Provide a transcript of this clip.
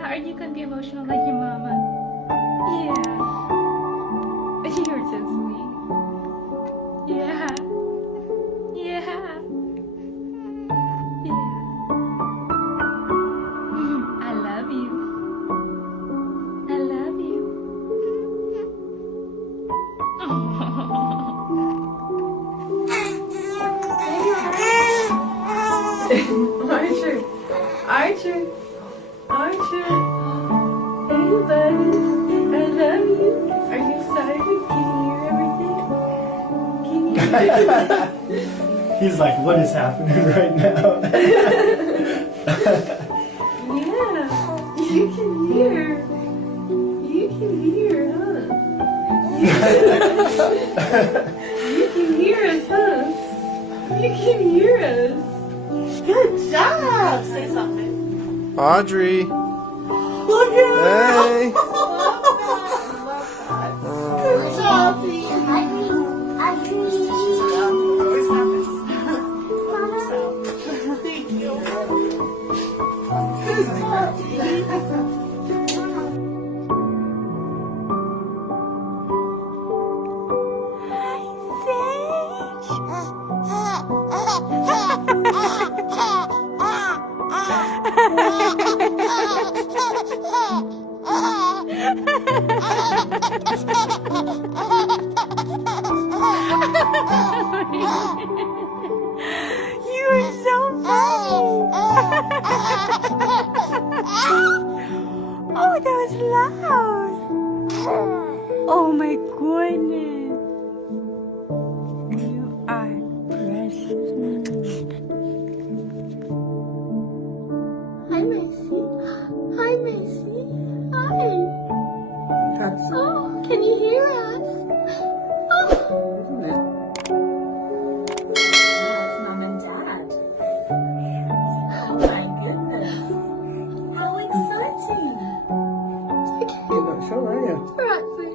Yeah, are you gonna be emotional like your mama? Yeah. You're so sweet. Yeah. Yeah. Yeah. I love you. I love you. Archer. Archer. Archer. Hey, buddy. I love you. Are you excited? Can you hear everything? Can you hear everything? He's like, what is happening right now? Yeah. You can hear. You can hear, huh? You can hear us, huh? You can hear us. Good job. Say something. Audrey. Look at Hey. Good job, Thank you. Good job, You are so funny. Oh, that was loud. Oh my goodness. You are precious. Hi, Missy. Hi, Missy. Hi. Oh, can you hear us? Oh. That's Mom and Dad. Oh my goodness. How exciting. You're not sure, are you? We're actually